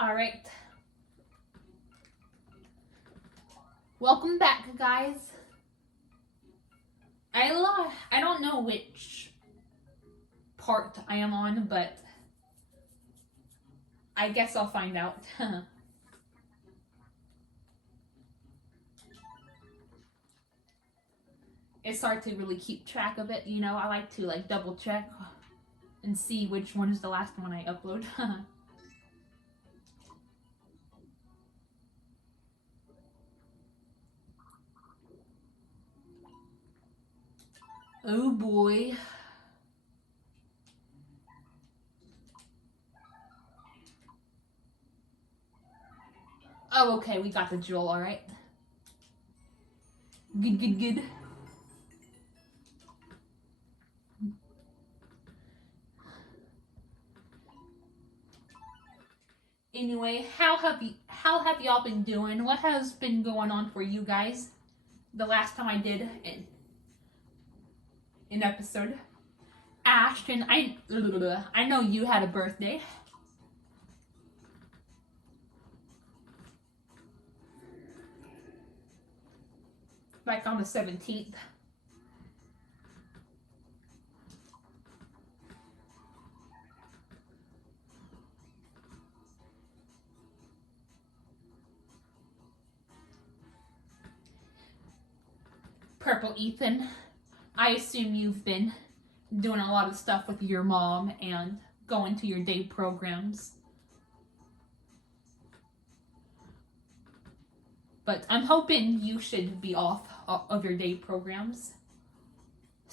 All right. Welcome back, guys. I don't know which part I am on, but I guess I'll find out. It's hard to really keep track of it, you know. I like to like double check and see which one is the last one I upload. Oh boy. Oh, okay, we got the jewel, alright. Good, good, good. Anyway, how have y'all been doing? What has been going on for you guys? The last time I did an episode. Ashton, I know you had a birthday. Like on the 17th. Purple Ethan, I assume you've been doing a lot of stuff with your mom and going to your day programs. But I'm hoping you should be off of your day programs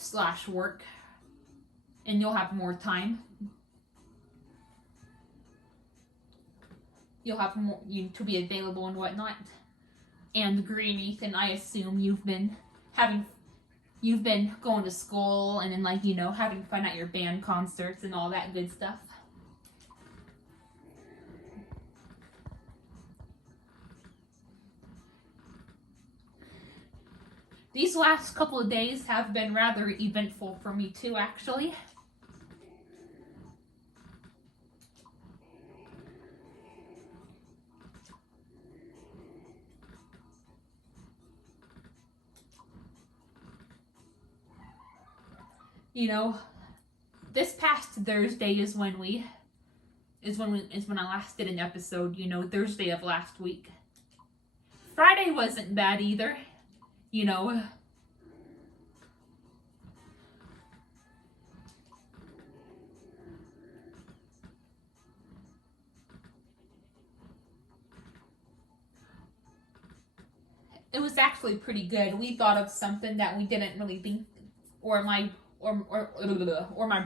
/ work, and you'll have more time. You'll have more to be available and whatnot. And Green Ethan, I assume you've been going to school and then like, you know, having fun at your band concerts and all that good stuff. These last couple of days have been rather eventful for me too, actually. You know, this past Thursday is when I last did an episode, you know, Thursday of last week. Friday wasn't bad either, you know. It was actually pretty good. We thought of something that we didn't really think, or my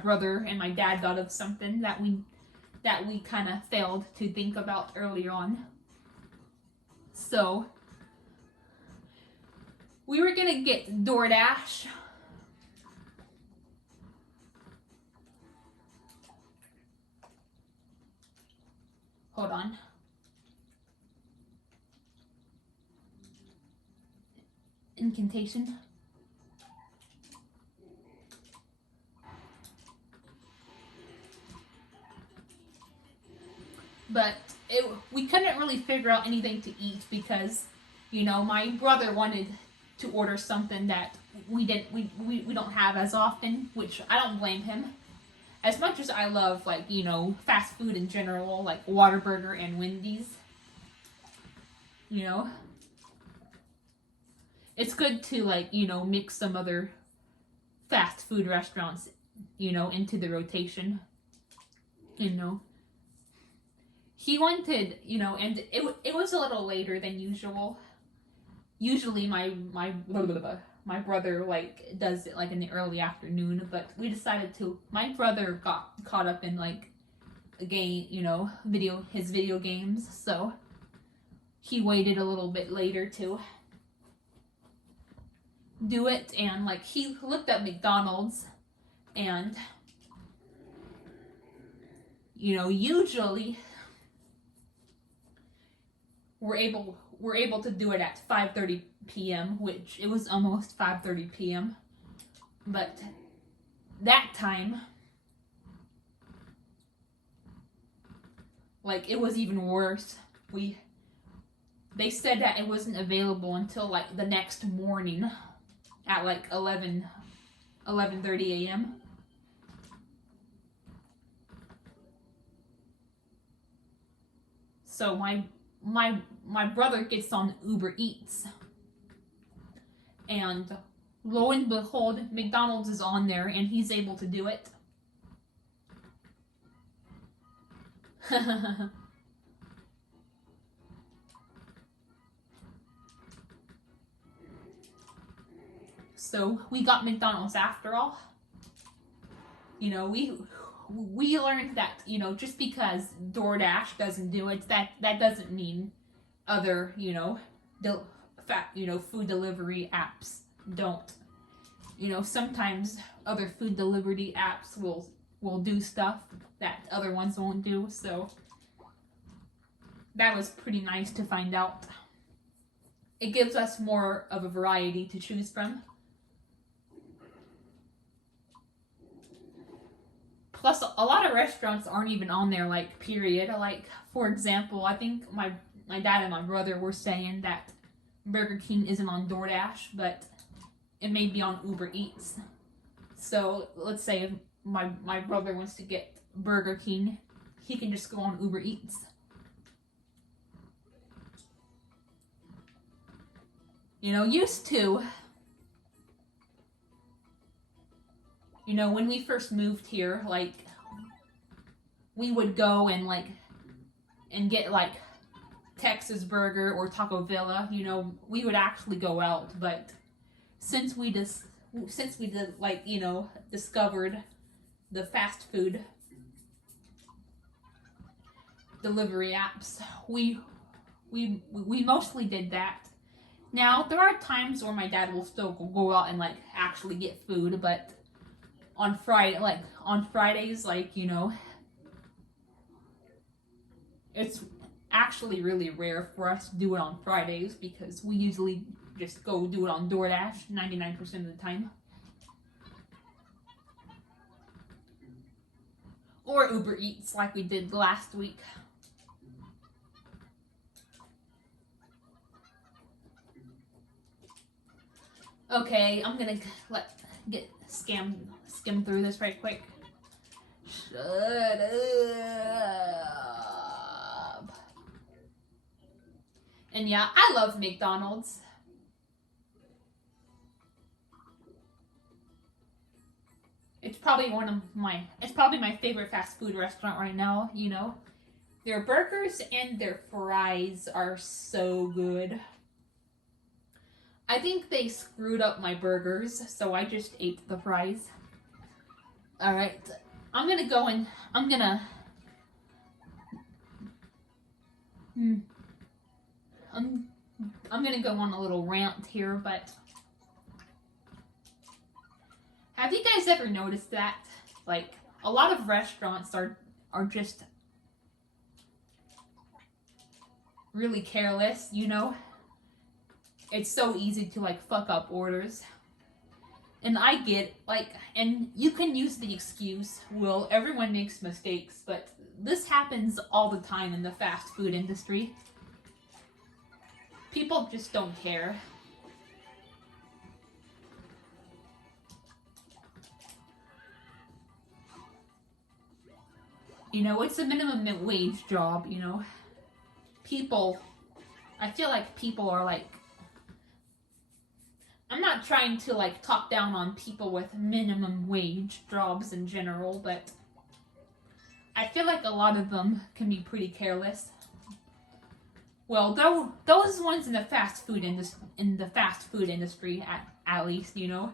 brother and my dad thought of something that we kind of failed to think about earlier on. So we were gonna get DoorDash. Hold on. Incantation. But we couldn't really figure out anything to eat because, you know, my brother wanted to order something that we don't have as often, which I don't blame him. As much as I love, like, you know, fast food in general, like Whataburger and Wendy's, you know, it's good to, like, you know, mix some other fast food restaurants, you know, into the rotation, you know. He wanted, you know, and it was a little later than usual. Usually my brother like does it like in the early afternoon, but we decided to. My brother got caught up in like a game, you know, his video games, so he waited a little bit later to do it, and like he looked at McDonald's, and you know, usually we're able to do it at 5:30 p.m., which it was almost 5:30 p.m. But that time Like, it was even worse. They said that it wasn't available until like the next morning at like 11:30 a.m. So my brother gets on Uber Eats, and lo and behold, McDonald's is on there, and he's able to do it. So we got McDonald's after all. You know, we learned that, you know, just because DoorDash doesn't do it, that doesn't mean other, you know, food delivery apps don't. You know, sometimes other food delivery apps will do stuff that other ones won't do. So that was pretty nice to find out. It gives us more of a variety to choose from. Plus, a lot of restaurants aren't even on there, like, period. Like, for example, I think my dad and my brother were saying that Burger King isn't on DoorDash, but it may be on Uber Eats. So, let's say if my brother wants to get Burger King, he can just go on Uber Eats. You know, used to, you know, when we first moved here, like, we would go and get like Texas Burger or Taco Villa. You know, we would actually go out. But since we like, you know, discovered the fast food delivery apps, we mostly did that. Now there are times where my dad will still go out and like actually get food, but on Fridays, like, you know, it's actually really rare for us to do it on Fridays because we usually just go do it on DoorDash 99% of the time. Or Uber Eats like we did last week. Okay, I'm gonna skim through this right quick. Shut up. And yeah, I love McDonald's. It's probably my favorite fast food restaurant right now, you know. Their burgers and their fries are so good. I think they screwed up my burgers, so I just ate the fries. Alright, I'm gonna go and I'm gonna go on a little rant here, but have you guys ever noticed that? Like, a lot of restaurants are just really careless, you know? It's so easy to like fuck up orders. And I get, like, and you can use the excuse, well, everyone makes mistakes, but this happens all the time in the fast food industry. People just don't care. You know, it's a minimum wage job, you know. I feel like people are like, I'm not trying to like talk down on people with minimum wage jobs in general, but I feel like a lot of them can be pretty careless. Well, those ones in the fast food industry, at least, you know.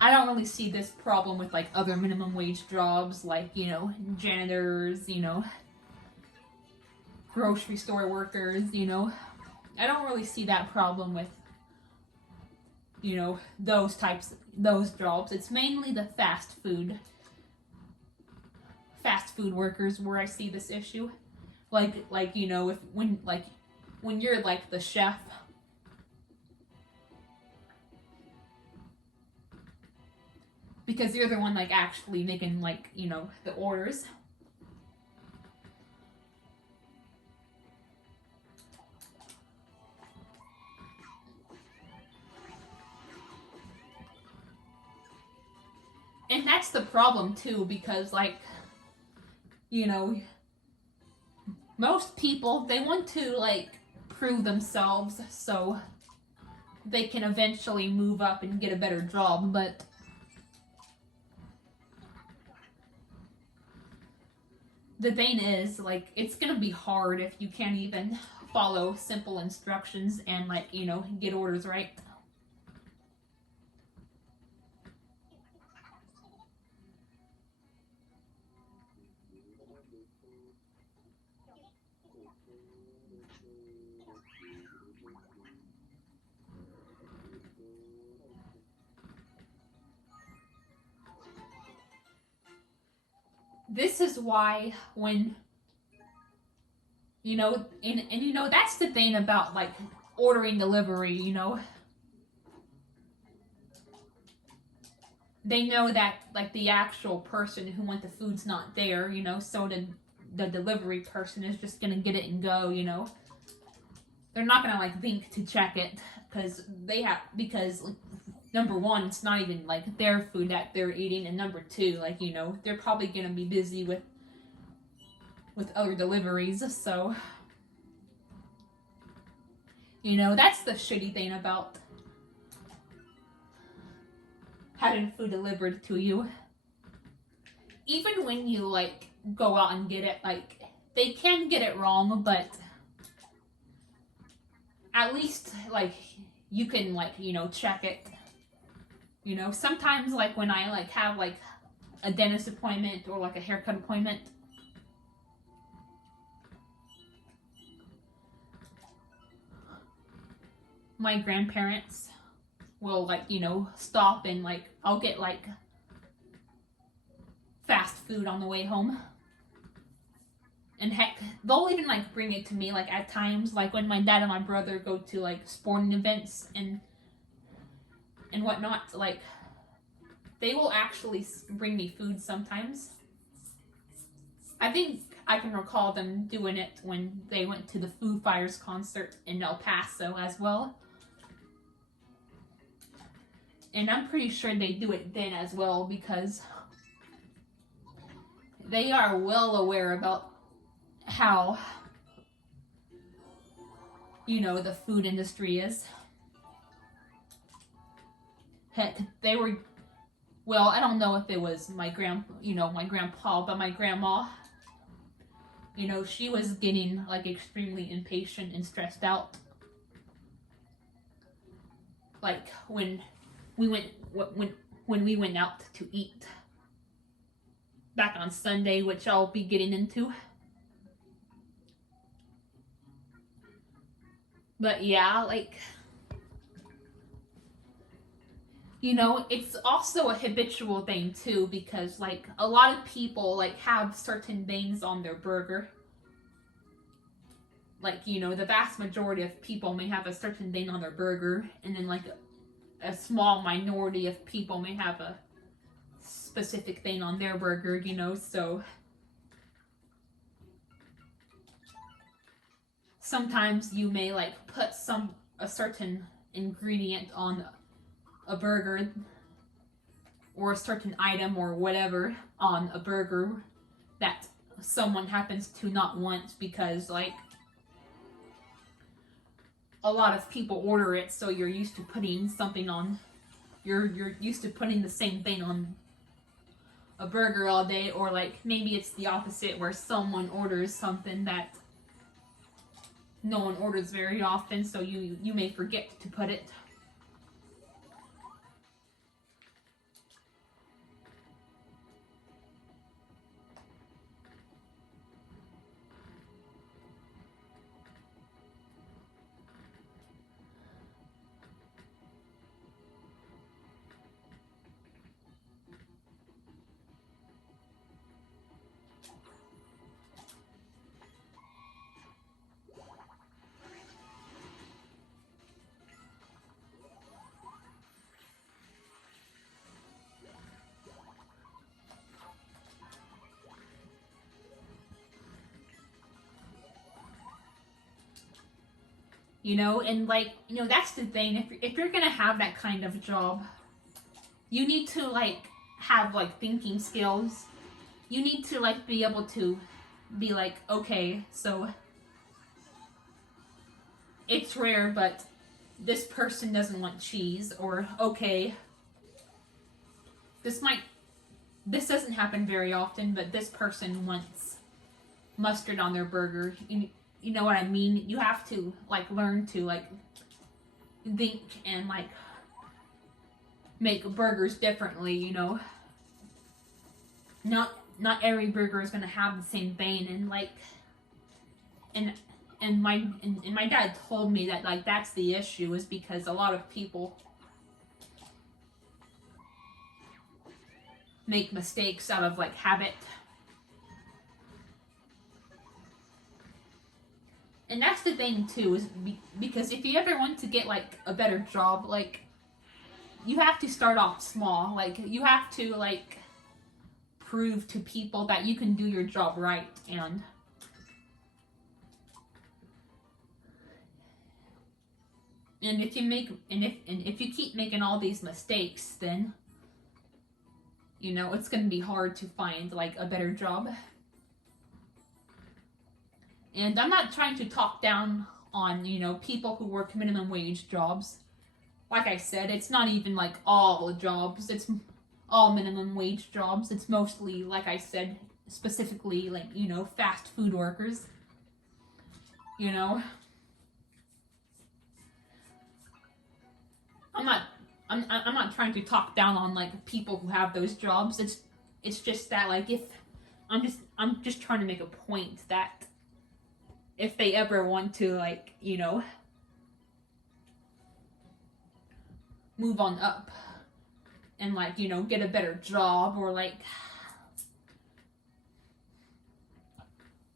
I don't really see this problem with like other minimum wage jobs, like, you know, janitors, you know, grocery store workers, you know. I don't really see that problem with, you know, those jobs. It's mainly the fast food workers where I see this issue. Like you know, when you're like the chef, because you're the one like actually making like, you know, the orders. and that's the problem too, because like, you know, most people, they want to like prove themselves so they can eventually move up and get a better job, but the thing is, like, it's gonna be hard if you can't even follow simple instructions and, like, you know, get orders right. This is why when, you know, and you know, that's the thing about, like, ordering delivery, you know. They know that, like, the actual person who wants the food's not there, you know, so the delivery person is just gonna get it and go, you know. They're not gonna, like, think to check it, because number one, it's not even, like, their food that they're eating, and number two, like, you know, they're probably gonna be busy with other deliveries, so, you know, that's the shitty thing about having food delivered to you. Even when you, like, go out and get it, like, they can get it wrong, but at least, like, you can, like, you know, check it. You know, sometimes, like, when I, like, have, like, a dentist appointment or, like, a haircut appointment, my grandparents will, like, you know, stop and, like, I'll get, like, fast food on the way home. And heck, they'll even, like, bring it to me, like, at times, like, when my dad and my brother go to, like, sporting events and whatnot, like, they will actually bring me food sometimes. I think I can recall them doing it when they went to the Foo Fighters concert in El Paso as well. And I'm pretty sure they do it then as well, because they are well aware about how, you know, the food industry is. Heck, they were, well, I don't know if it was my grandpa, but my grandma, you know, she was getting, like, extremely impatient and stressed out. Like, when we went out to eat back on Sunday, which I'll be getting into. But yeah, like, you know, it's also a habitual thing too, because, like, a lot of people, like, have certain things on their burger. Like, you know, the vast majority of people may have a certain thing on their burger, and then, like, a small minority of people may have a specific thing on their burger, you know, so sometimes you may, like, put a certain ingredient on a burger, or a certain item or whatever on a burger that someone happens to not want, because, like, a lot of people order it, so you're used to putting something on, you're used to putting the same thing on a burger all day. Or, like, maybe it's the opposite, where someone orders something that no one orders very often, so you may forget to put it. You know, and, like, you know, that's the thing. If you're gonna have that kind of job, you need to, like, have like thinking skills. You need to like be able to be like, okay, so it's rare, but this person doesn't want cheese, or okay, this doesn't happen very often, but this person wants mustard on their burger. You know what I mean? You have to like learn to like think and like make burgers differently, you know. Not every burger is gonna have the same vein, and like and my dad told me that like that's the issue, is because a lot of people make mistakes out of like habit. And that's the thing too, is because if you ever want to get like a better job, like you have to start off small. Like you have to like prove to people that you can do your job right, and if you keep making all these mistakes, then you know it's going to be hard to find like a better job. And I'm not trying to talk down on, you know, people who work minimum wage jobs. Like I said, it's not even like all jobs. It's all minimum wage jobs. It's mostly, like I said, specifically like, you know, fast food workers. You know, I'm not trying to talk down on like people who have those jobs. It's just that like if I'm just trying to make a point that if they ever want to like, you know, move on up and like, you know, get a better job, or like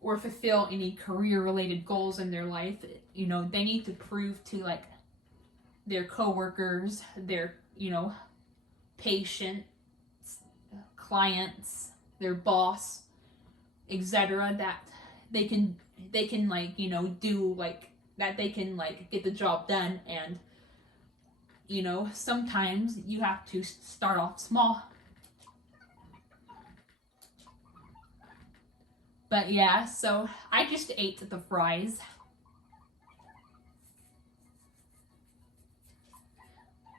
or fulfill any career related goals in their life, you know, they need to prove to like their coworkers, their, you know, patients, clients, their boss, etc., that they can like, you know, do like that, they can like get the job done. And you know, sometimes you have to start off small. But yeah, so I just ate the fries.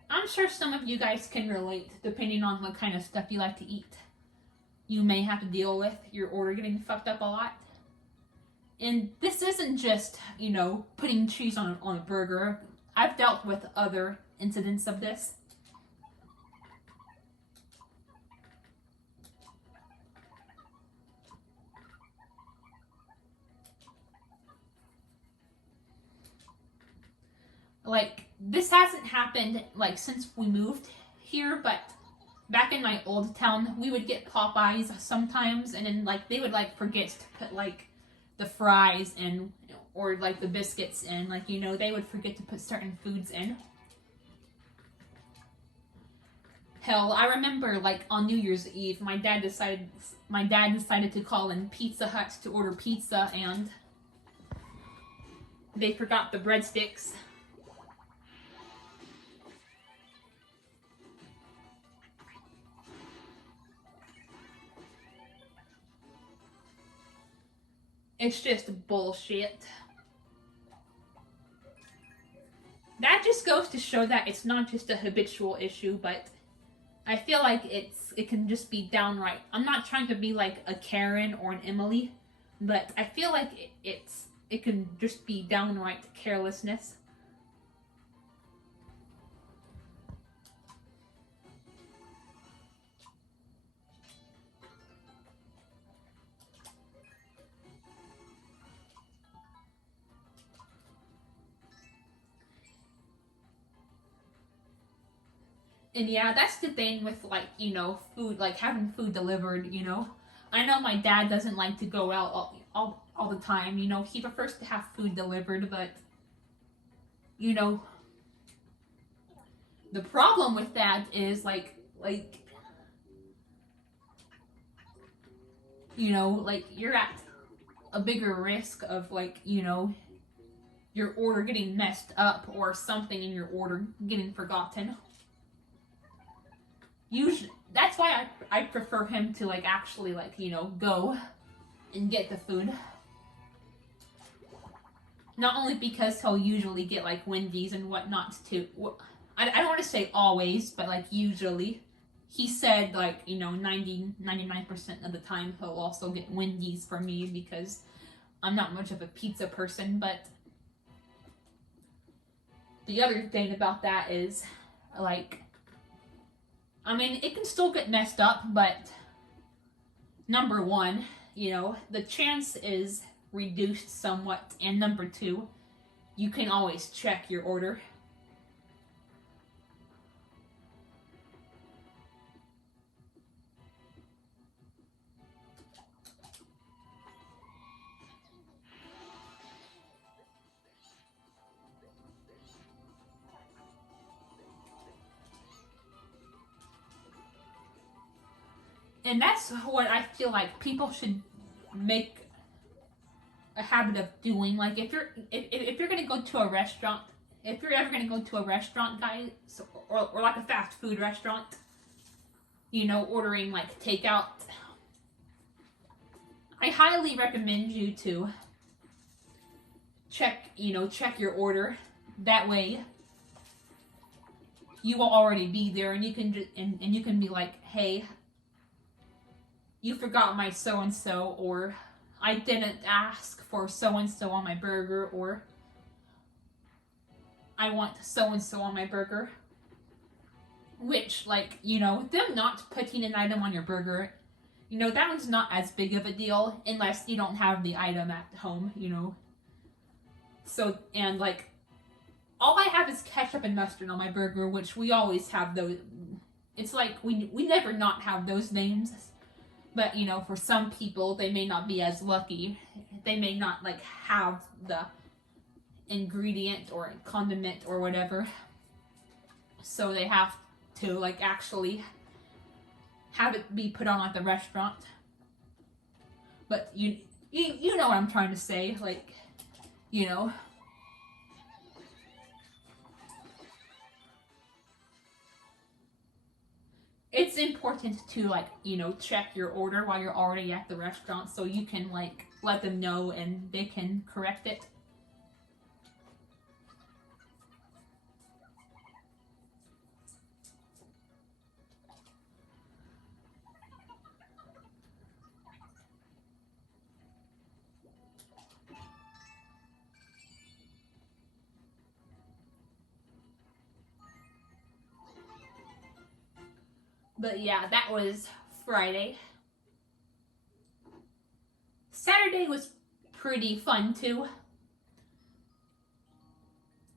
I'm sure some of you guys can relate, depending on what kind of stuff you like to eat. You may have to deal with your order getting fucked up a lot. And this isn't just, you know, putting cheese on a burger. I've dealt with other incidents of this. Like, this hasn't happened, like, since we moved here, but back in my old town, we would get Popeyes sometimes, and then, like, they would, like, forget to put, like, the fries in, or, like, the biscuits in. Like, you know, they would forget to put certain foods in. Hell, I remember, like, on New Year's Eve, my dad decided to call in Pizza Hut to order pizza, and they forgot the breadsticks. It's just bullshit. That just goes to show that it's not just a habitual issue, but I feel like it can just be downright. I'm not trying to be like a Karen or an Emily, but I feel like it can just be downright carelessness. And yeah, that's the thing with, like, you know, food, like having food delivered, you know. I know my dad doesn't like to go out all the time, you know. He prefers to have food delivered, but, you know, the problem with that is, like, you know, like, you're at a bigger risk of, like, you know, your order getting messed up or something in your order getting forgotten. that's why I prefer him to like actually like, you know, go and get the food. Not only because he'll usually get like Wendy's and whatnot too. I don't want to say always, but like usually. He said like, you know, 99% of the time he'll also get Wendy's for me because I'm not much of a pizza person. But the other thing about that is like, I mean, it can still get messed up, but number one, you know, the chance is reduced somewhat, and number two, you can always check your order. And that's what I feel like people should make a habit of doing. Like if you're gonna go to a restaurant, if you're ever gonna go to a restaurant, guys, or like a fast food restaurant, you know, ordering like takeout, I highly recommend you to check your order. That way, you will already be there, and you can and you can be like, hey, you forgot my so and so, or I didn't ask for so and so on my burger, or I want so and so on my burger. Which, like, you know, them not putting an item on your burger, you know, that one's not as big of a deal unless you don't have the item at home, you know. So, and like, all I have is ketchup and mustard on my burger, which we always have those. It's like we never not have those names. But, you know, for some people, they may not be as lucky. They may not, like, have the ingredient or condiment or whatever. So they have to, like, actually have it be put on at the restaurant. But you know what I'm trying to say. Like, you know. It's important to, like, you know, check your order while you're already at the restaurant so you can, like, let them know and they can correct it. But yeah, that was Friday. Saturday was pretty fun too.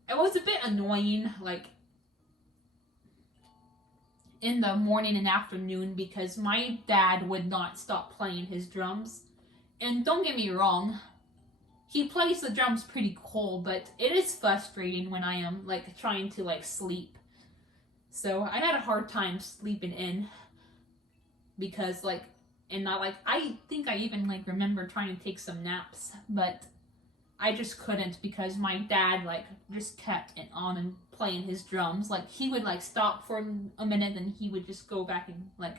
It was a bit annoying, like, in the morning and afternoon because my dad would not stop playing his drums. And don't get me wrong, he plays the drums pretty cool, but it is frustrating when I am, like, trying to, like, sleep. So I had a hard time sleeping in because, like, and not like, I think I even, like, remember trying to take some naps, but I just couldn't because my dad, like, just kept it on and playing his drums. Like, he would, like, stop for a minute and he would just go back and, like,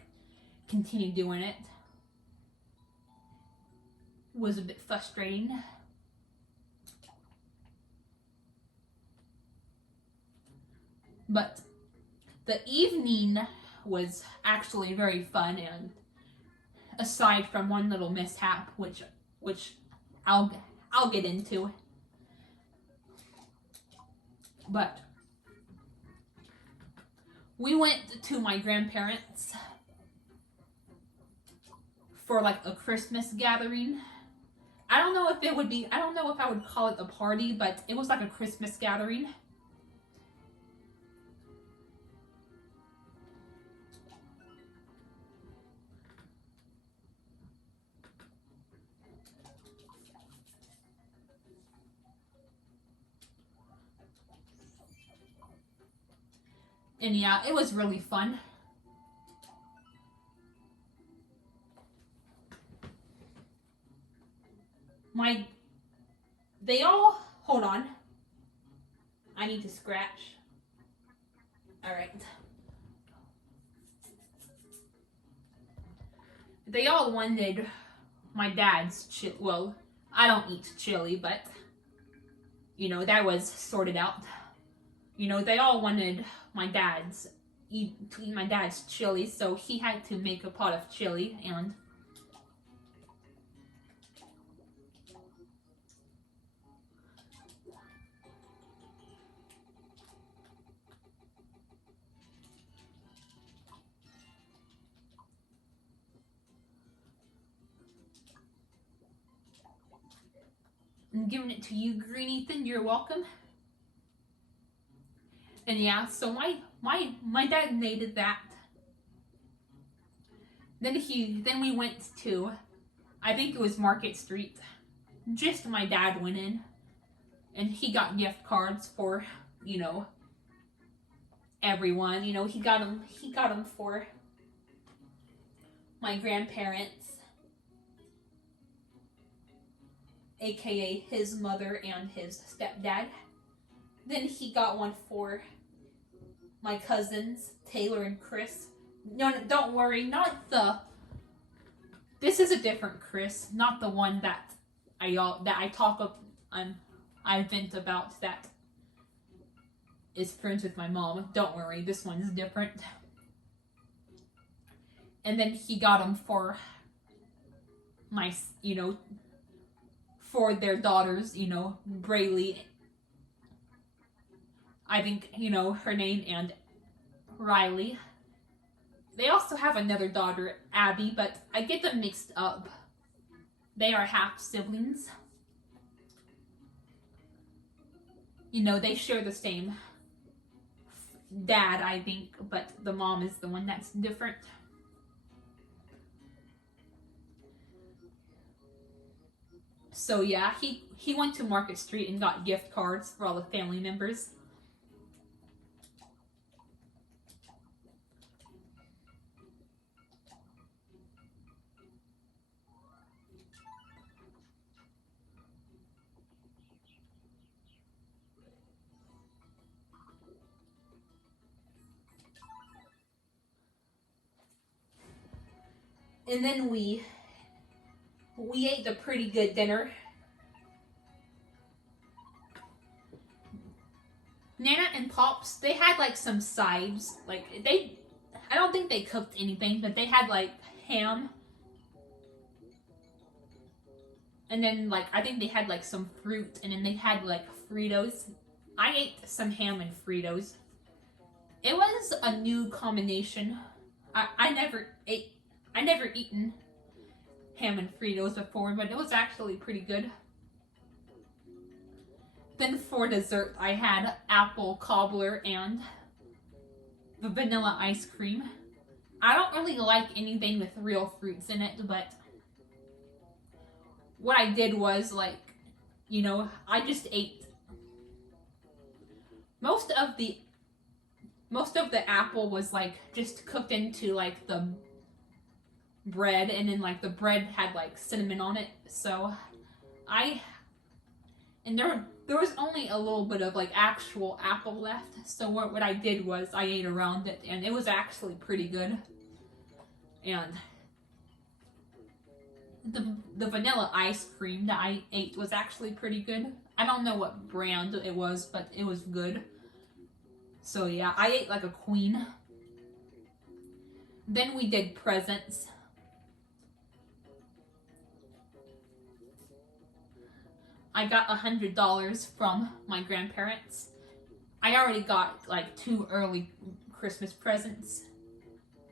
continue doing it. It was a bit frustrating. But the evening was actually very fun, and aside from one little mishap, which I'll get into. But we went to my grandparents for, like, a Christmas gathering. I don't know if I would call it a party, but it was like a Christmas gathering. And yeah, it was really fun. Hold on. I need to scratch. Alright. they all wanted my dad's well, I don't eat chili, but that was sorted out. They all wanted my dad's to eat my dad's chili, so he had to make a pot of chili and I'm giving it to you, Green Ethan. You're welcome. And yeah, so my dad needed that. Then we went to, I think it was Market Street. Just my dad went in, and he got gift cards for everyone. He got them for my grandparents, aka his mother and his stepdad. Then he got one for my cousins, Taylor and Chris. No, don't worry, this is a different Chris, not the one that I vent about that is friends with my mom. Don't worry, this one's different. And then he got them for my, for their daughters, Braylee, I think, her name, and Riley. They also have another daughter, Abby, but I get them mixed up. They are half siblings. They share the same dad, I think, but the mom is the one that's different. So yeah, he went to Market Street and got gift cards for all the family members. And then we ate a pretty good dinner. Nana and Pops, they had like some sides. Like I don't think they cooked anything, but they had like ham. And then I think they had like some fruit, and then they had like Fritos. I ate some ham and Fritos. It was a new combination. I never eaten ham and Fritos before, but it was actually pretty good. Then for dessert, I had apple cobbler and the vanilla ice cream. I don't really like anything with real fruits in it, but what I did was I just ate most of the apple was just cooked into the bread, and then the bread had cinnamon on it. So there was only a little bit of actual apple left. So what I did was I ate around it, and it was actually pretty good. And the vanilla ice cream that I ate was actually pretty good. I don't know what brand it was, but it was good. So yeah, I ate like a queen. Then we did presents. I got $100 from my grandparents. I already got 2 early Christmas presents.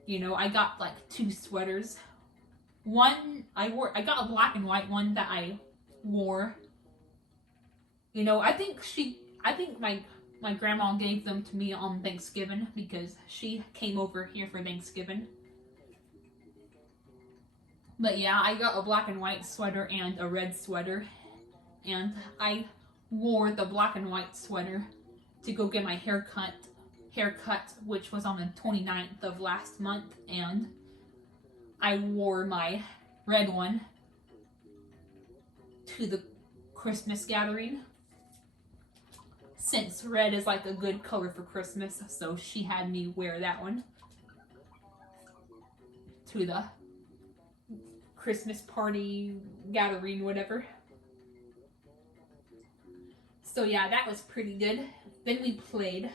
I got 2 sweaters. One I got a black and white one that I wore. I think my grandma gave them to me on Thanksgiving because she came over here for Thanksgiving. But yeah, I got a black and white sweater and a red sweater. And I wore the black and white sweater to go get my haircut, which was on the 29th of last month, and I wore my red one to the Christmas gathering. Since red is a good color for Christmas, so she had me wear that one to the Christmas party gathering, whatever. So yeah, that was pretty good. Then we played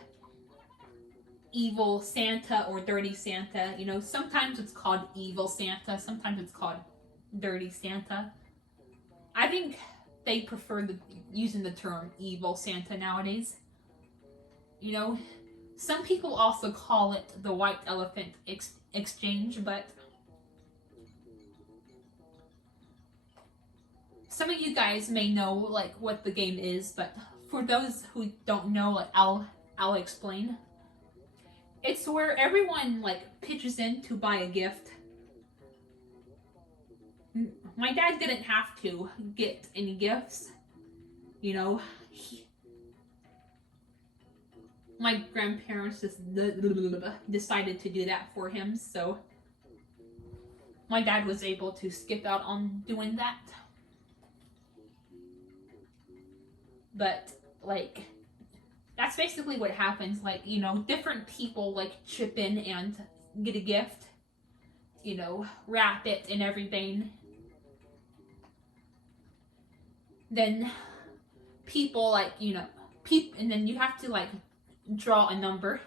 Evil Santa or Dirty Santa. You know, sometimes it's called Evil Santa, sometimes it's called Dirty Santa. I think they prefer using the term Evil Santa nowadays. You know, some people also call it the White Elephant Exchange, but some of you guys may know like what the game is, but for those who don't know, like I'll explain. It's where everyone like pitches in to buy a gift. My dad didn't have to get any gifts, you know. My grandparents just decided to do that for him, so my dad was able to skip out on doing that. But like, that's basically what happens. Like, you know, different people like chip in and get a gift, you know, wrap it and everything. Then people like, you know, and then you have to like draw a number.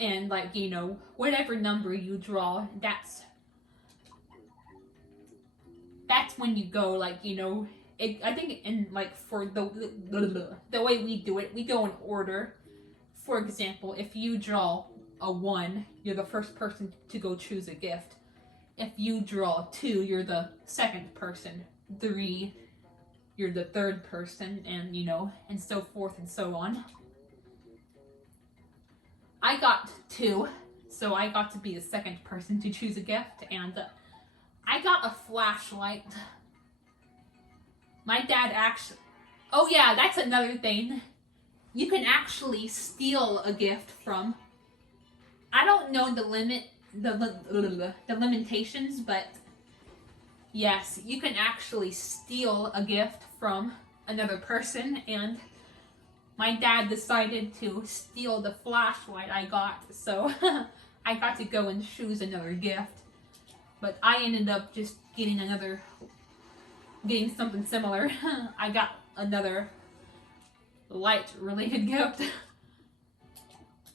And like, you know, whatever number you draw, that's when you go, like, you know, I think in like for the way we do it, we go in order. For example, if you draw a 1, you're the first person to go choose a gift. If you draw 2, you're the second person. 3, you're the third person, and you know, and so forth and so on. I got 2, so I got to be the second person to choose a gift, and I got a flashlight. My dad actually... Oh yeah, that's another thing. You can actually steal a gift from... I don't know the limitations, but yes, you can actually steal a gift from another person, and my dad decided to steal the flashlight I got, so I got to go and choose another gift. But I ended up just getting something similar. I got another light-related gift.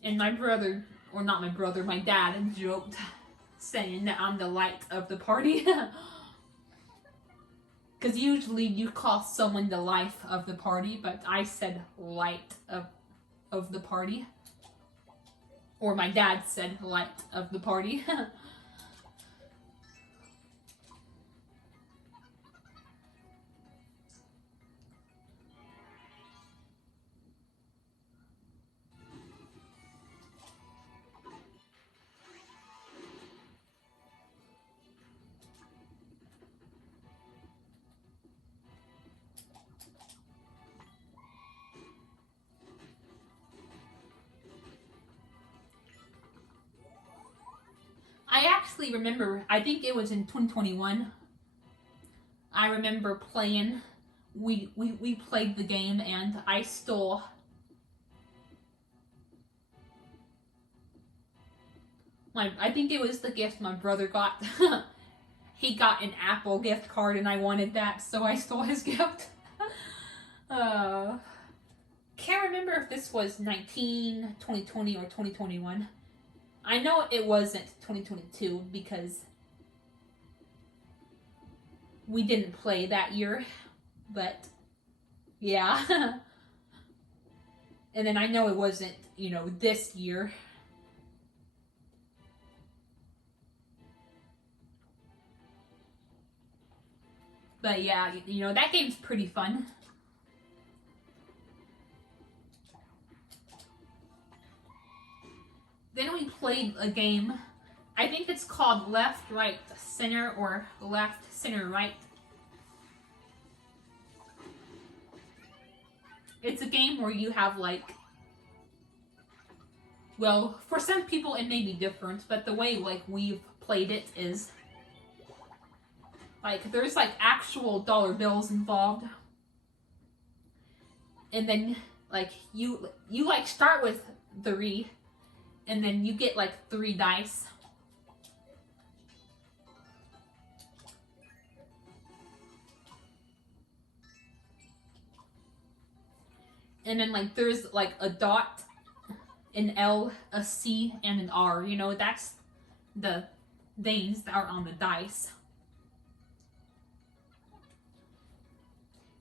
And my brother, or not my brother, my dad joked, saying that I'm the light of the party. Because usually you call someone the life of the party, but I said light of the party. Or my dad said light of the party. I actually remember, I think it was in 2021, I remember playing, we played the game and I stole I think it was the gift my brother got. He got an Apple gift card and I wanted that, so I stole his gift. Can't remember if this was 2020 or 2021. I know it wasn't 2022 because we didn't play that year, but yeah. And then I know it wasn't, you know, this year. But yeah, you know, that game's pretty fun. Then we played a game, I think it's called Left, Right, Center, or Left, Center, Right. It's a game where you have like, well, for some people it may be different, but the way like we've played it is like there's like actual dollar bills involved. and then like you like start with 3, and then you get like 3 dice. And then like there's like a dot, an L, a C, and an R. You know, that's the names that are on the dice.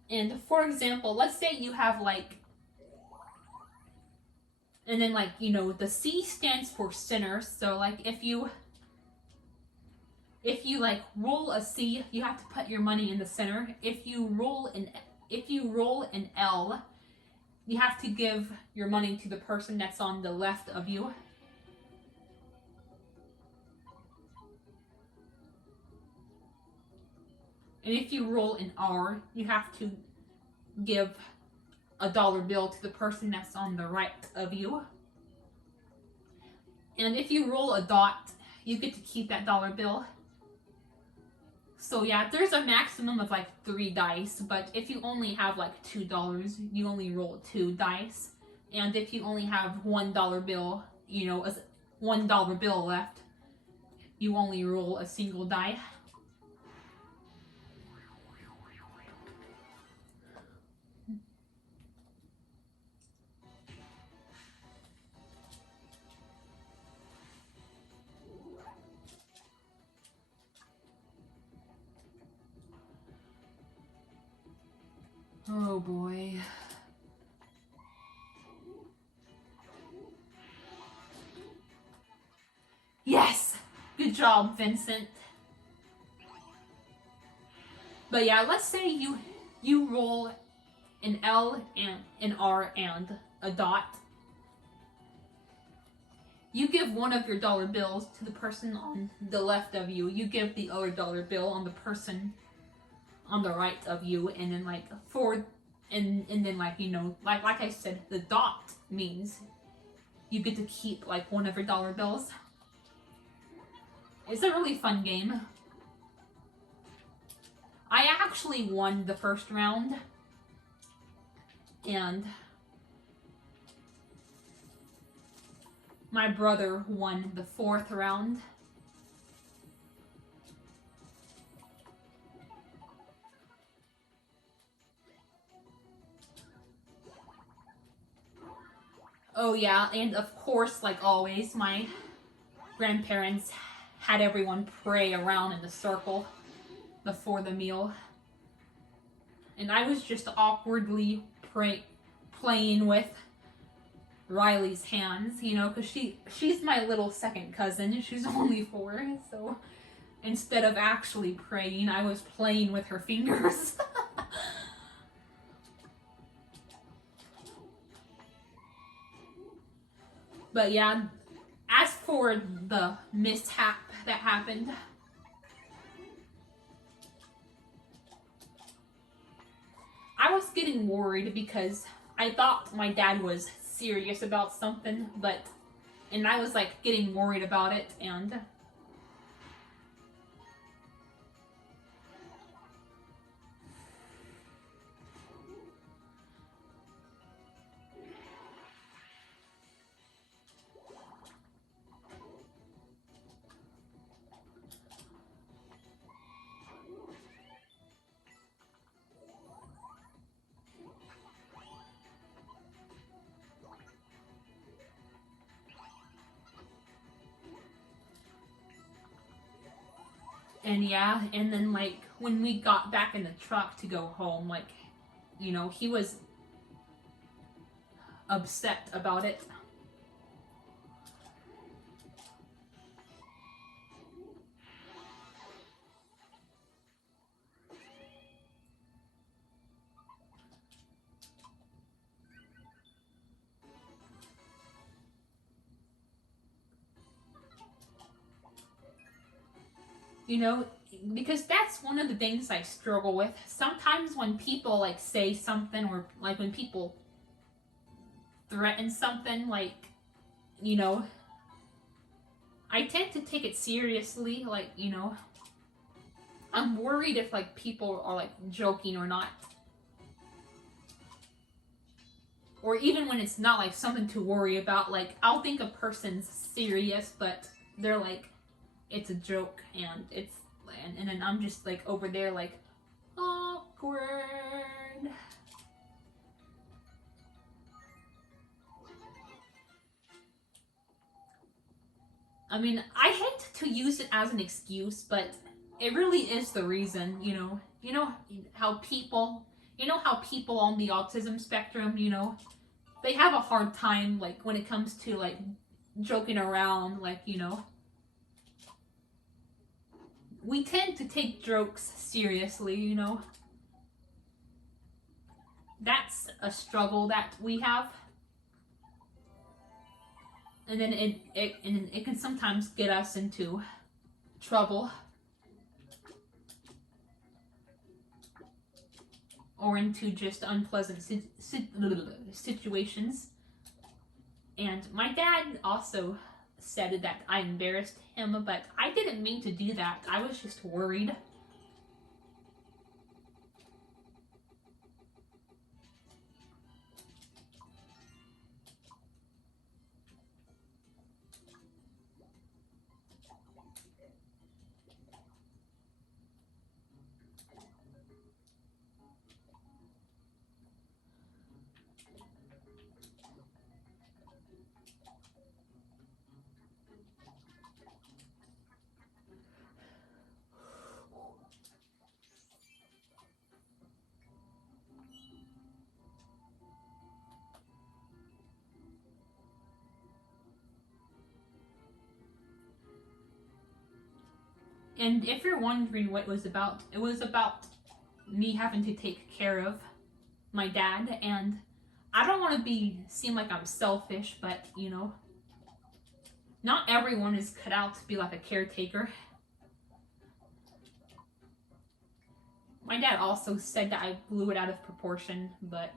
And for example, let's say you have like, and then like, you know, the C stands for center. So like if you like roll a C, you have to put your money in the center. If you roll an L, you have to give your money to the person that's on the left of you. And if you roll an R, you have to give a dollar bill to the person that's on the right of you. And if you roll a dot, you get to keep that dollar bill. So yeah, there's a maximum of like 3 dice, but if you only have like $2, you only roll 2 dice. And if you only have $1 bill, you know, a $1 bill left, you only roll a single die. Oh boy. Yes! Good job, Vincent. But yeah, let's say you roll an L and an R and a dot. You give one of your dollar bills to the person on the left of you. You give the other dollar bill on the person on the right of you, and then like and then like, you know, like I said, the dot means you get to keep like one of your dollar bills. It's a really fun game. I actually won the first round, and my brother won the 4th round. Oh yeah, and of course, like always, my grandparents had everyone pray around in a circle before the meal. And I was just awkwardly playing with Riley's hands, you know, because she's my little second cousin. She's only 4, so instead of actually praying, I was playing with her fingers. But yeah, as for the mishap that happened, I was getting worried because I thought my dad was serious about something, and I was like getting worried about it, and yeah, and then like when we got back in the truck to go home, like, you know, he was upset about it. You know, because that's one of the things I struggle with. Sometimes when people like say something, or like when people threaten something, like, you know, I tend to take it seriously. Like, you know, I'm worried if like people are like joking or not. or even when it's not like something to worry about, like I'll think a person's serious, but they're like, it's a joke, and and then I'm just like over there like, awkward. I mean, I hate to use it as an excuse, but it really is the reason, you know. You know how people on the autism spectrum, they have a hard time, like, when it comes to, like, joking around, like, we tend to take jokes seriously. That's a struggle that we have. And then it can sometimes get us into trouble. Or into just unpleasant situations. And my dad also said that I embarrassed him, but I didn't mean to do that. I was just worried. And if you're wondering what it was about me having to take care of my dad. And I don't want to seem like I'm selfish, but not everyone is cut out to be like a caretaker. My dad also said that I blew it out of proportion, but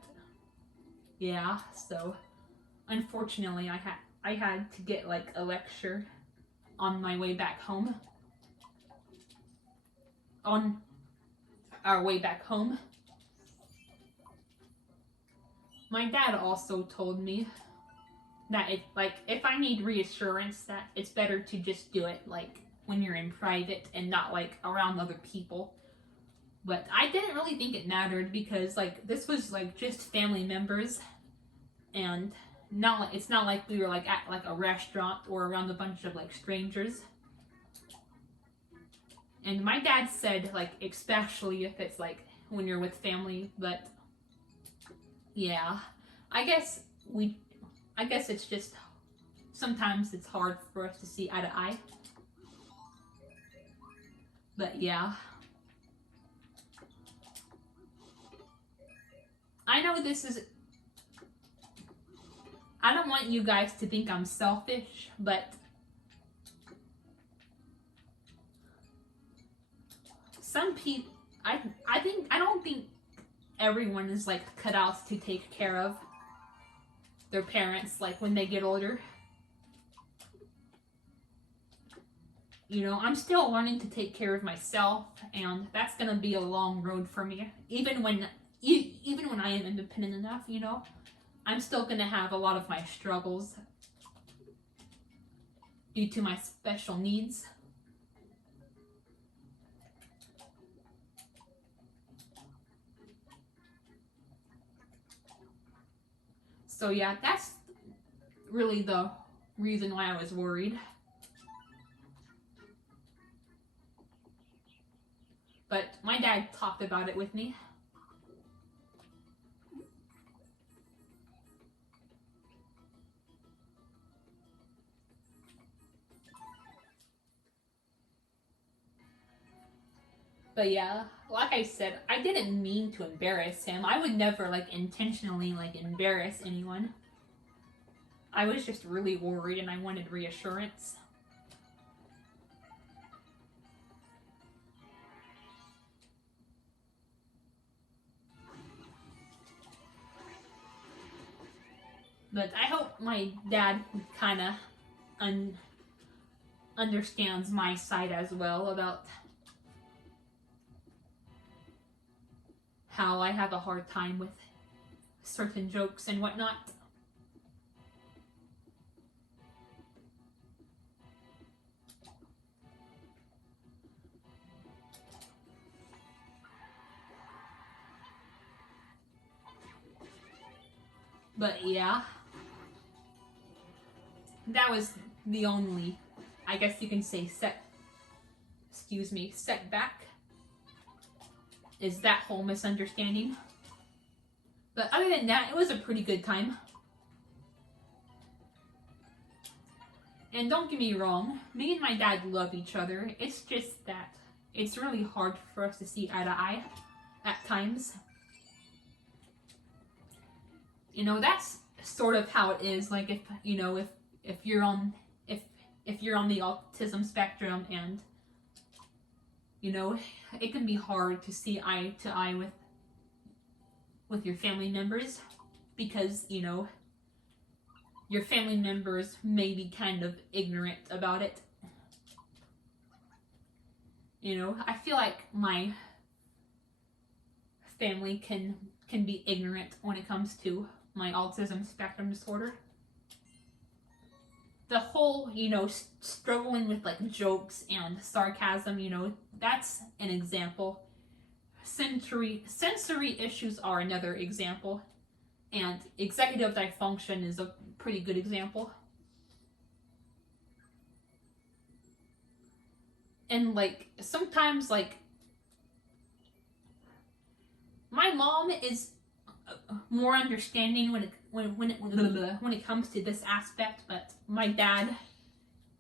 yeah, so unfortunately I had to get like a lecture on my way back home. On our way back home. My dad also told me that if I need reassurance, that it's better to just do it like when you're in private and not like around other people. But I didn't really think it mattered because like this was like just family members, and it's not like we were like at like a restaurant or around a bunch of like strangers. And my dad said like especially if it's like when you're with family, but yeah, I guess it's just sometimes it's hard for us to see eye to eye. But yeah. I know I don't want you guys to think I'm selfish, but some people, I don't think everyone is like cut out to take care of their parents like when they get older. I'm still learning to take care of myself, and that's gonna be a long road for me. Even when I am independent enough, I'm still gonna have a lot of my struggles due to my special needs. So yeah, that's really the reason why I was worried. But my dad talked about it with me. But yeah, like I said, I didn't mean to embarrass him. I would never like intentionally like embarrass anyone. I was just really worried and I wanted reassurance. But I hope my dad kind of understands my side as well about how I have a hard time with certain jokes and whatnot. But yeah, that was the only, I guess you can say, setback, is that whole misunderstanding. But other than that, it was a pretty good time. And don't get me wrong, me and my dad love each other. It's just that it's really hard for us to see eye to eye at times. You know, that's sort of how it is. Like if you're on the autism spectrum, and you know, it can be hard to see eye to eye with your family members, because you know, your family members may be kind of ignorant about it. You know, I feel like my family can be ignorant when it comes to my autism spectrum disorder. The whole, you know, struggling with like jokes and sarcasm, you know, that's an example. Sensory issues are another example. And executive dysfunction is a pretty good example. And like sometimes, like, my mom is more understanding when it comes to this aspect, but my dad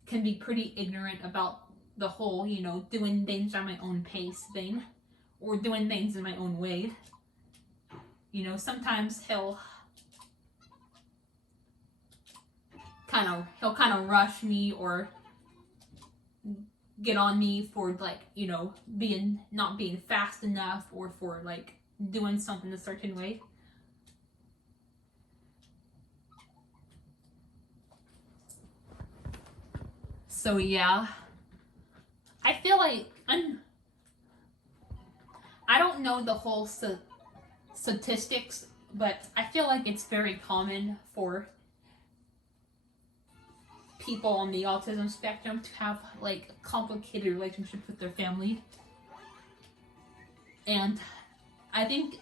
can be pretty ignorant about the whole, you know, doing things at my own pace thing, or doing things in my own way. You know, sometimes he'll kind of rush me or get on me for, like, you know, not being fast enough, or for like doing something a certain way. So yeah, I feel like I don't know the whole statistics, but I feel like it's very common for people on the autism spectrum to have like complicated relationships with their family. And I think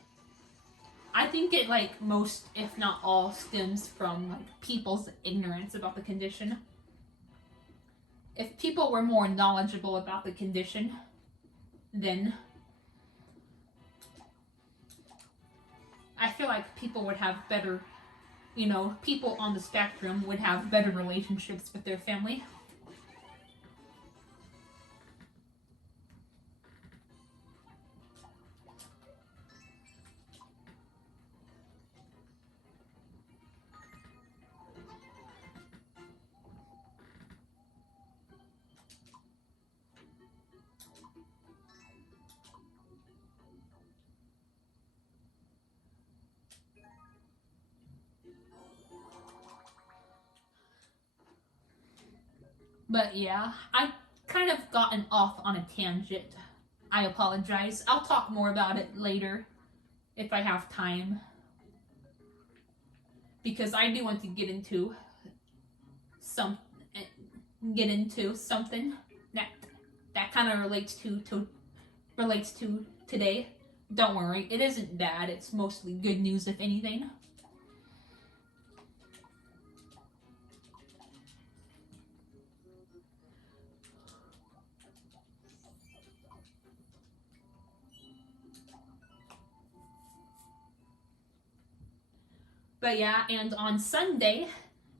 it, like, most, if not all, stems from like people's ignorance about the condition. If people were more knowledgeable about the condition, then I feel like people would have better, you know, people on the spectrum would have better relationships with their family. But yeah, I kind of gotten off on a tangent. I apologize. I'll talk more about it later if I have time, because I do want to get into something that kind of relates to today. Don't worry, it isn't bad. It's mostly good news, if anything. But yeah, and on Sunday,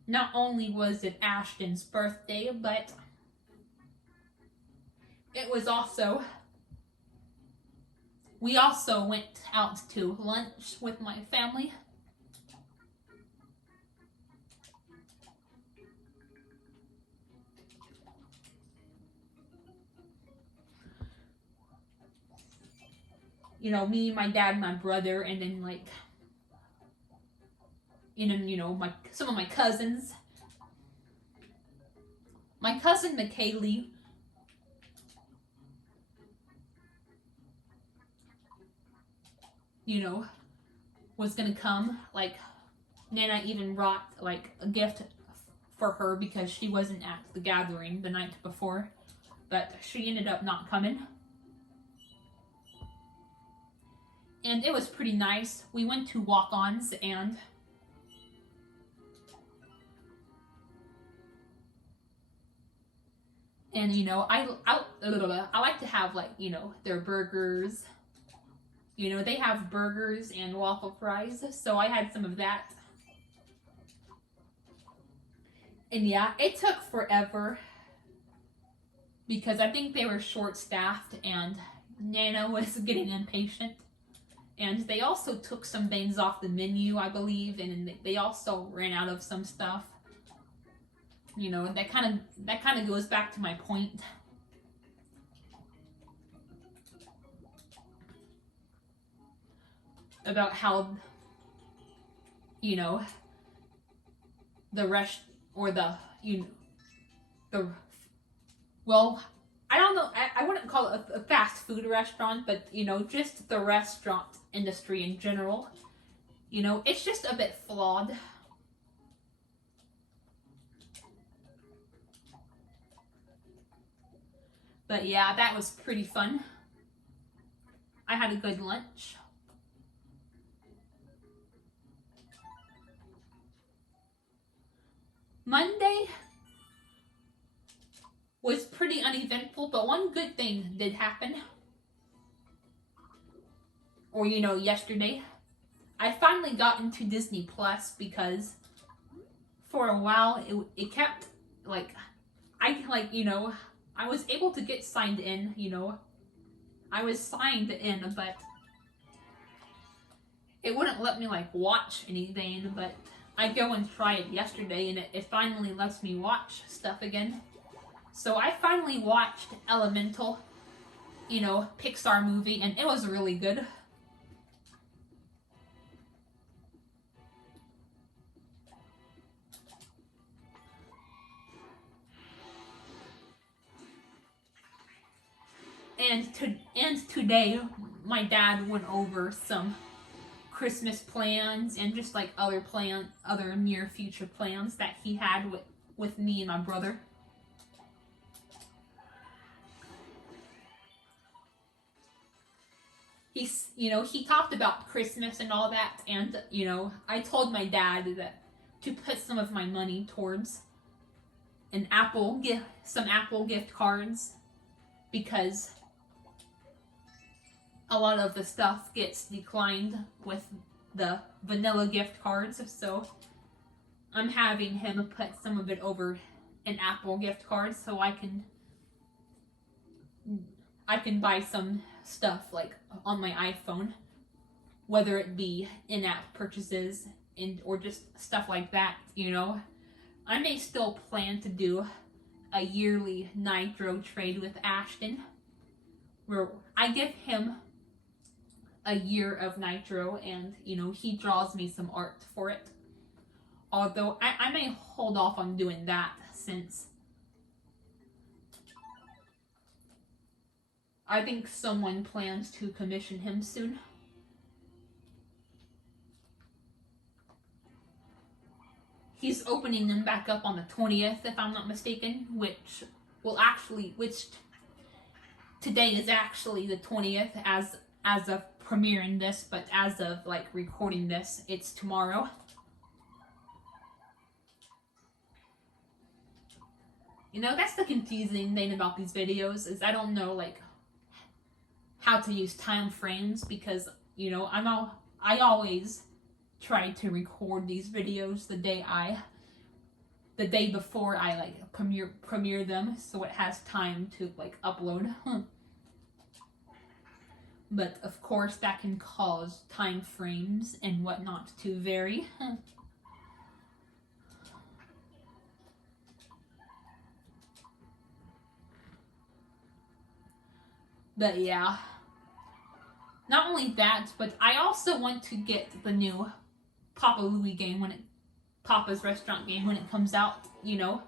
not only was it Ashton's birthday, but it was also, we also went out to lunch with my family. You know, me, my dad, my brother, and then like, you know, some of my cousins. My cousin McKaylee, you know, was gonna come. Like, Nana even brought like a gift for her because she wasn't at the gathering the night before, but she ended up not coming. And it was pretty nice. We went to walk-ons and you know, I like to have, like, you know, their burgers. You know, they have burgers and waffle fries, so I had some of that. And yeah, it took forever because I think they were short-staffed and Nana was getting impatient. And they also took some things off the menu, I believe, and they also ran out of some stuff. You know, that kind of goes back to my point. About how, you know, well, I don't know, I wouldn't call it a fast food restaurant, but, you know, just the restaurant industry in general, you know, it's just a bit flawed. But yeah, that was pretty fun. I had a good lunch. Monday was pretty uneventful, but one good thing did happen. Or, you know, yesterday. I finally got into Disney Plus because for a while it kept, like, you know, I was able to get signed in, you know. I was signed in, but it wouldn't let me, like, watch anything, but I go and try it yesterday and it finally lets me watch stuff again. So I finally watched Elemental, you know, Pixar movie, and it was really good. And today, my dad went over some Christmas plans and just like other near future plans that he had with me and my brother. He talked about Christmas and all that, and, you know, I told my dad that to put some of my money towards some Apple gift cards, because a lot of the stuff gets declined with the vanilla gift cards, so I'm having him put some of it over an Apple gift card so I can buy some stuff like on my iPhone, whether it be in-app purchases or just stuff like that, you know. I may still plan to do a yearly Nitro trade with Ashton, where I give him a year of Nitro and, you know, he draws me some art for it. Although I may hold off on doing that since I think someone plans to commission him soon. He's opening them back up on the 20th, if I'm not mistaken, which today is actually the 20th as of premiering this, but as of, like, recording this, it's tomorrow. You know, that's the confusing thing about these videos, is I don't know, like, how to use time frames, because, you know, I always try to record these videos the day before I, like, premiere them, so it has time to, like, upload. But of course that can cause time frames and whatnot to vary. But yeah. Not only that, but I also want to get the new Papa Louie game Papa's Restaurant game when it comes out, you know,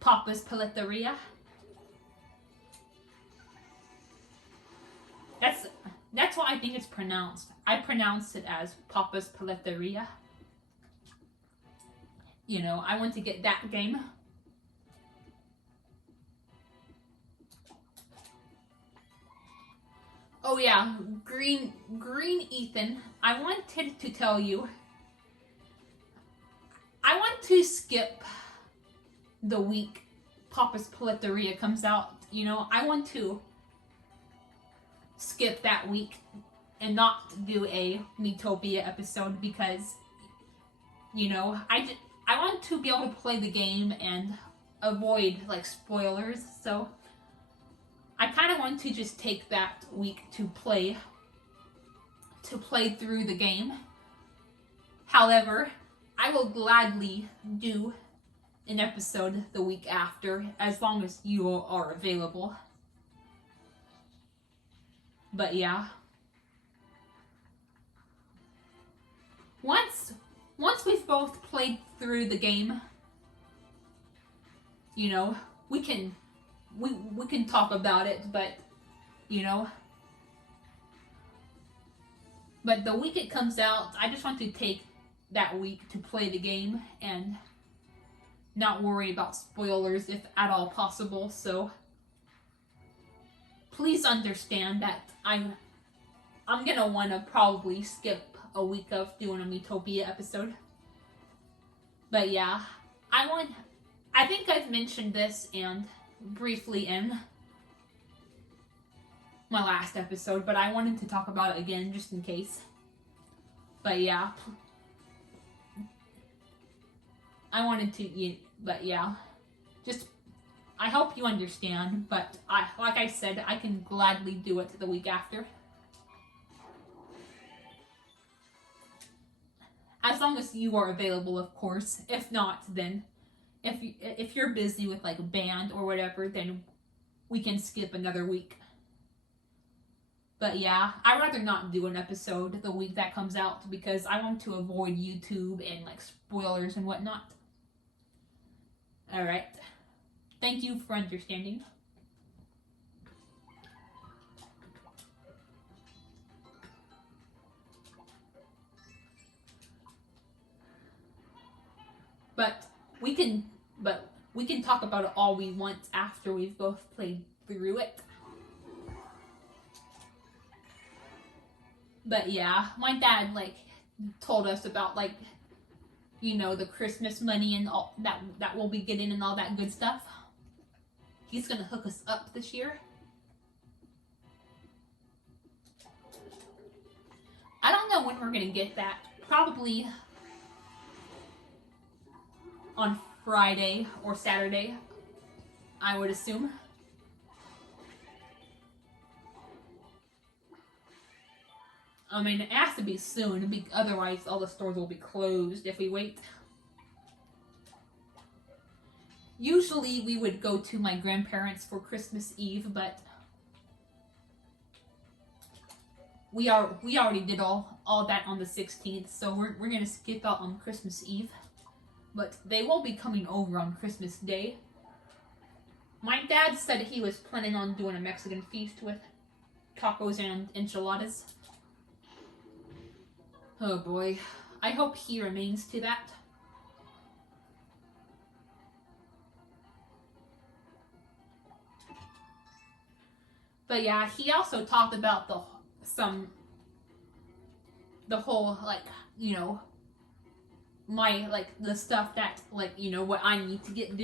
Papa's Paleteria. That's what I think it's pronounced. I pronounce it as Papa's Paleteria. You know, I want to get that game. Oh yeah, Green Ethan, I wanted to tell you, I want to skip the week Papa's Paleteria comes out. You know, I want to skip that week and not do a Miitopia episode because, you know, I want to be able to play the game and avoid like spoilers. So I kind of want to just take that week to play through the game. However, I will gladly do an episode the week after as long as you are available. But yeah. Once we've both played through the game, you know, we can talk about it, but you know, but the week it comes out, I just want to take that week to play the game and not worry about spoilers if at all possible. So please understand that I'm gonna want to probably skip a week of doing a Miitopia episode. But yeah, I think I've mentioned this and briefly in my last episode, but I wanted to talk about it again just in case. But yeah, I wanted to, but yeah, just I hope you understand. But like I said, I can gladly do it the week after, as long as you are available, of course. If not, then if you're busy with like a band or whatever, then we can skip another week. But yeah, I'd rather not do an episode the week that comes out because I want to avoid YouTube and like spoilers and whatnot. Alright. Thank you for understanding. But we can talk about it all we want after we've both played through it. But yeah, my dad like told us about like, you know, the Christmas money and all that we'll be getting and all that good stuff. He's gonna hook us up this year. I don't know when we're gonna get that. Probably on Friday or Saturday, I would assume. I mean, it has to be soon, otherwise all the stores will be closed if we wait. Usually we would go to my grandparents for Christmas Eve, but we already did all that on the 16th, so we're gonna skip out on Christmas Eve. But they will be coming over on Christmas Day. My dad said he was planning on doing a Mexican feast with tacos and enchiladas. Oh boy, I hope he remains to that. But yeah, he also talked about the whole like, you know, my like the stuff that like, you know, what I need to get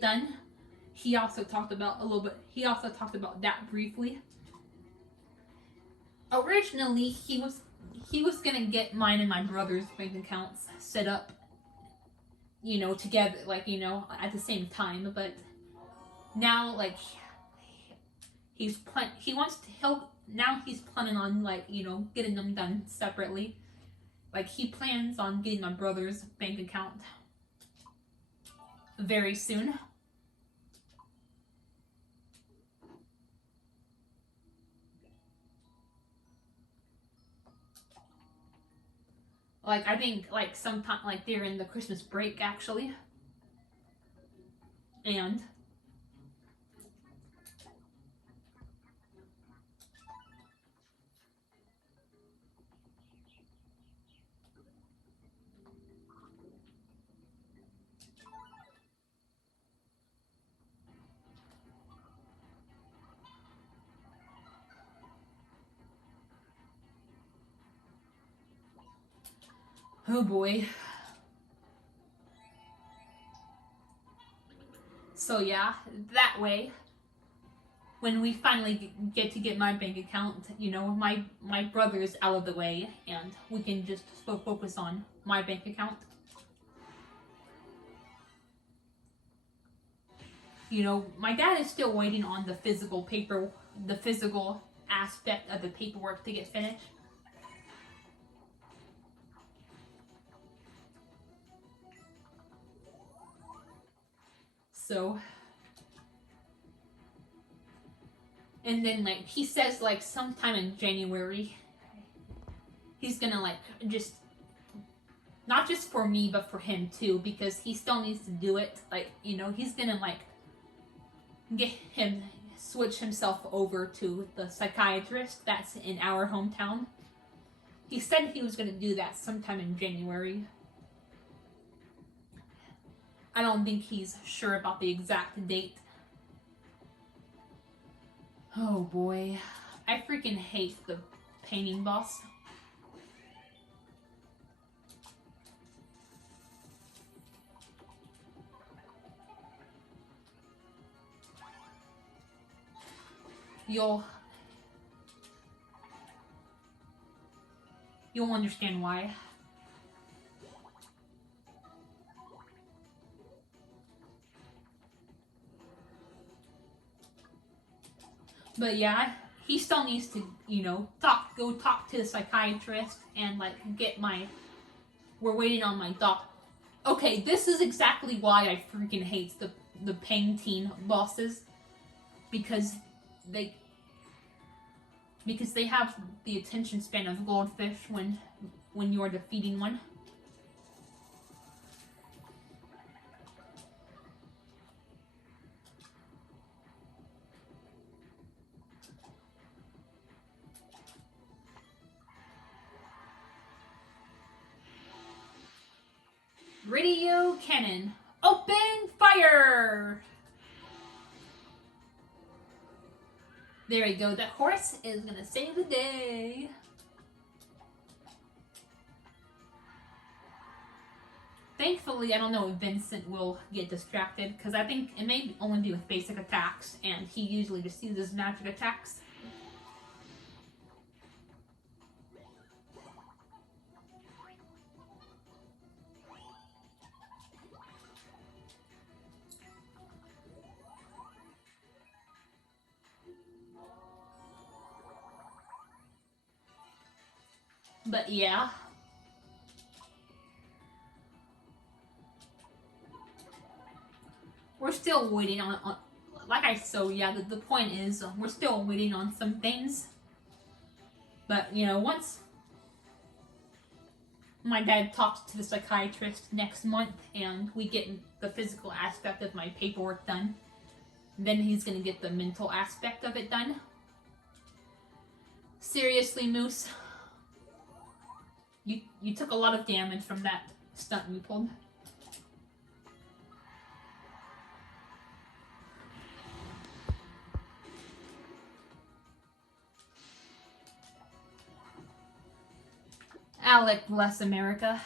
done. He also talked about that briefly. Originally, he was gonna get mine and my brother's bank accounts set up, you know, together, like, you know, at the same time. But now, like, he's planning on like, you know, getting them done separately. Like, he plans on getting my brother's bank account very soon. Like, I think, like, sometime, like, they're in the Christmas break, actually. And Oh boy. So yeah, that way, when we finally get my bank account, my brother's out of the way, and we can just focus on my bank account. My dad is still waiting on the physical aspect of the paperwork to get finished. So, and then like he says like sometime in January, he's gonna like just not just for me but for him too, because he still needs to do it. Like he's gonna like get him switch himself over to the psychiatrist that's in our hometown. He said he was gonna do that sometime in January. I don't think he's sure about the exact date. Oh boy. I freaking hate the painting boss. You'll understand why. But yeah, he still needs to, go talk to the psychiatrist and like we're waiting on my doc. Okay, this is exactly why I freaking hate the painting bosses, because they have the attention span of goldfish when you're defeating one. Radio cannon. Open fire! There we go. That horse is gonna save the day. Thankfully, I don't know if Vincent will get distracted, because I think it may only be with basic attacks, and he usually just uses magic attacks. But yeah. We're still waiting on like I so yeah, the point is we're still waiting on some things. But once my dad talks to the psychiatrist next month and we get the physical aspect of my paperwork done, then he's gonna get the mental aspect of it done. Seriously, Moose, you took a lot of damage from that stunt you pulled. Alec, bless America.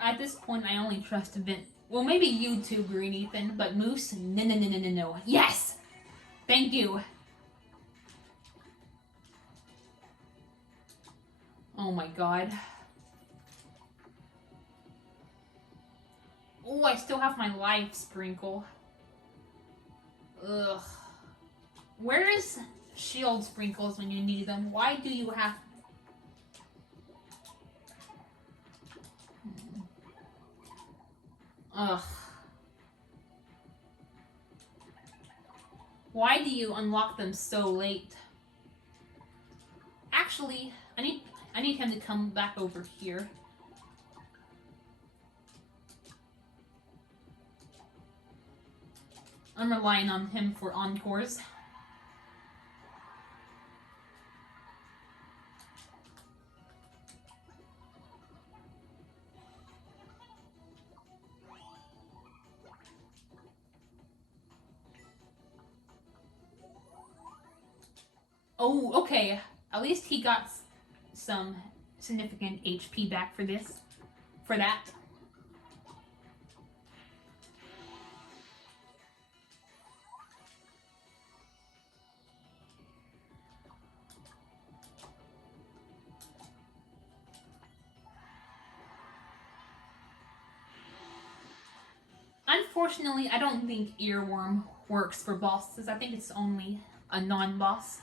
At this point, I only trust Vin. Well, maybe you too, Green Ethan, but Moose, no. Yes! Thank you. Oh my god. Oh, I still have my life sprinkle. Ugh. Where is shield sprinkles when you need them? Why do you have... Ugh. Why do you unlock them so late? Actually, I need him to come back over here. I'm relying on him for encores. Oh, okay. At least he got some significant HP back for this, for that. Unfortunately, I don't think Earworm works for bosses. I think it's only a non-boss.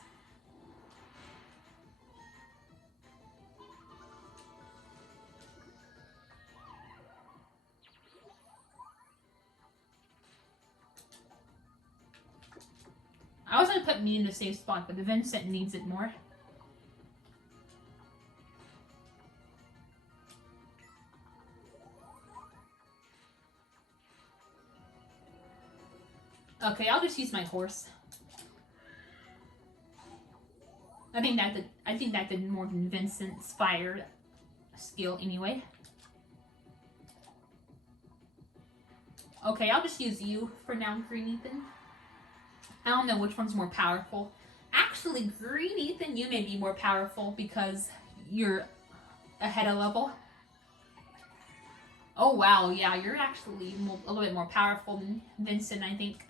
I was going to put me in the safe spot, but the Vincent needs it more. Okay, I'll just use my horse. I think that did more than Vincent's fire skill anyway. Okay, I'll just use you for now, Green Ethan. I don't know which one's more powerful. Actually, Green Ethan, you may be more powerful because you're ahead of level. Oh wow, yeah, you're actually a little bit more powerful than Vincent, I think.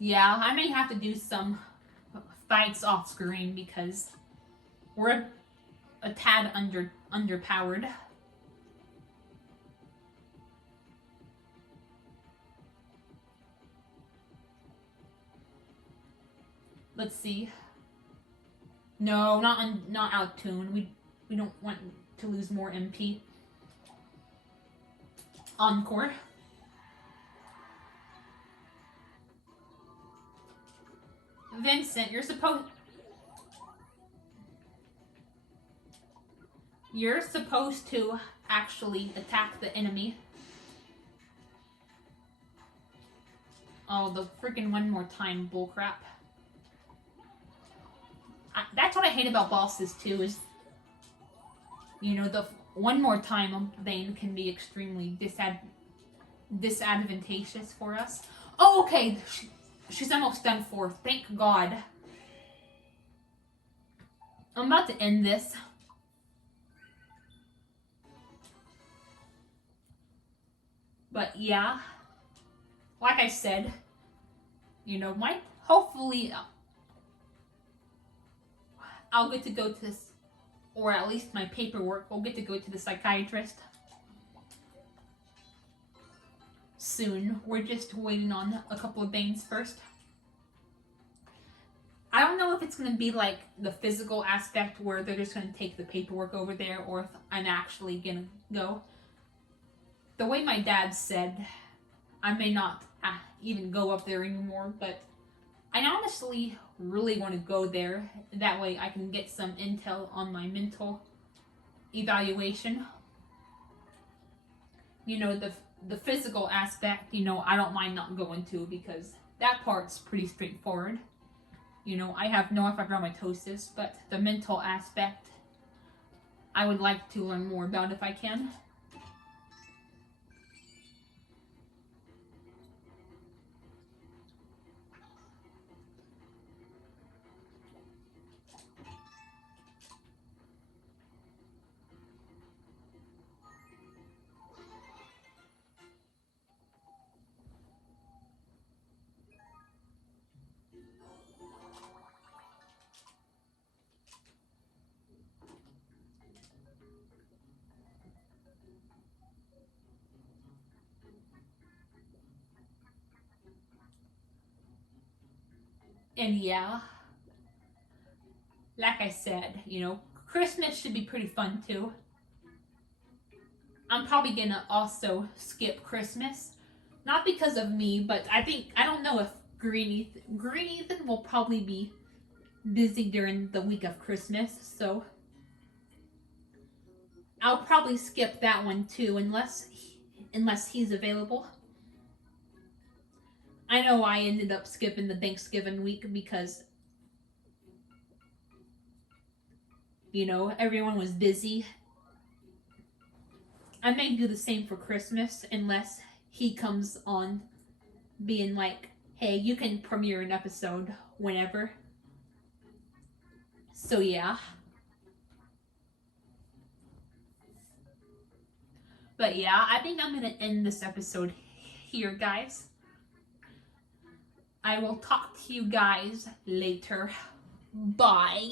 Yeah, I may have to do some fights off screen because we're a tad underpowered. Let's see. No, not out of tune. We don't want to lose more MP. Encore. Vincent, you're supposed to actually attack the enemy. Oh, the freaking one more time bullcrap. That's what I hate about bosses too, is, you know, the one more time thing can be extremely disadvantageous for us. Oh, okay. She's almost done for. Thank God. I'm about to end this. But yeah, like I said, you know, hopefully I'll get to go to this, or at least my paperwork will get to go to the psychiatrist soon. We're just waiting on a couple of things first. I don't know if it's going to be like the physical aspect where they're just going to take the paperwork over there, or if I'm actually going to go. The way my dad said, I may not even go up there anymore, but I honestly really want to go there. That way I can get some intel on my mental evaluation. You know, the physical aspect, you know, I don't mind not going to, because that part's pretty straightforward. You know, I have no fibromatosis, but the mental aspect, I would like to learn more about if I can. And yeah, like I said, you know, Christmas should be pretty fun too. I'm probably gonna also skip Christmas. Not because of me, but I don't know if Green Ethan will probably be busy during the week of Christmas, so I'll probably skip that one too, unless he's available. I know I ended up skipping the Thanksgiving week because, you know, everyone was busy. I may do the same for Christmas unless he comes on being like, hey, you can premiere an episode whenever. So yeah. But yeah, I think I'm gonna end this episode here, guys. I will talk to you guys later. Bye.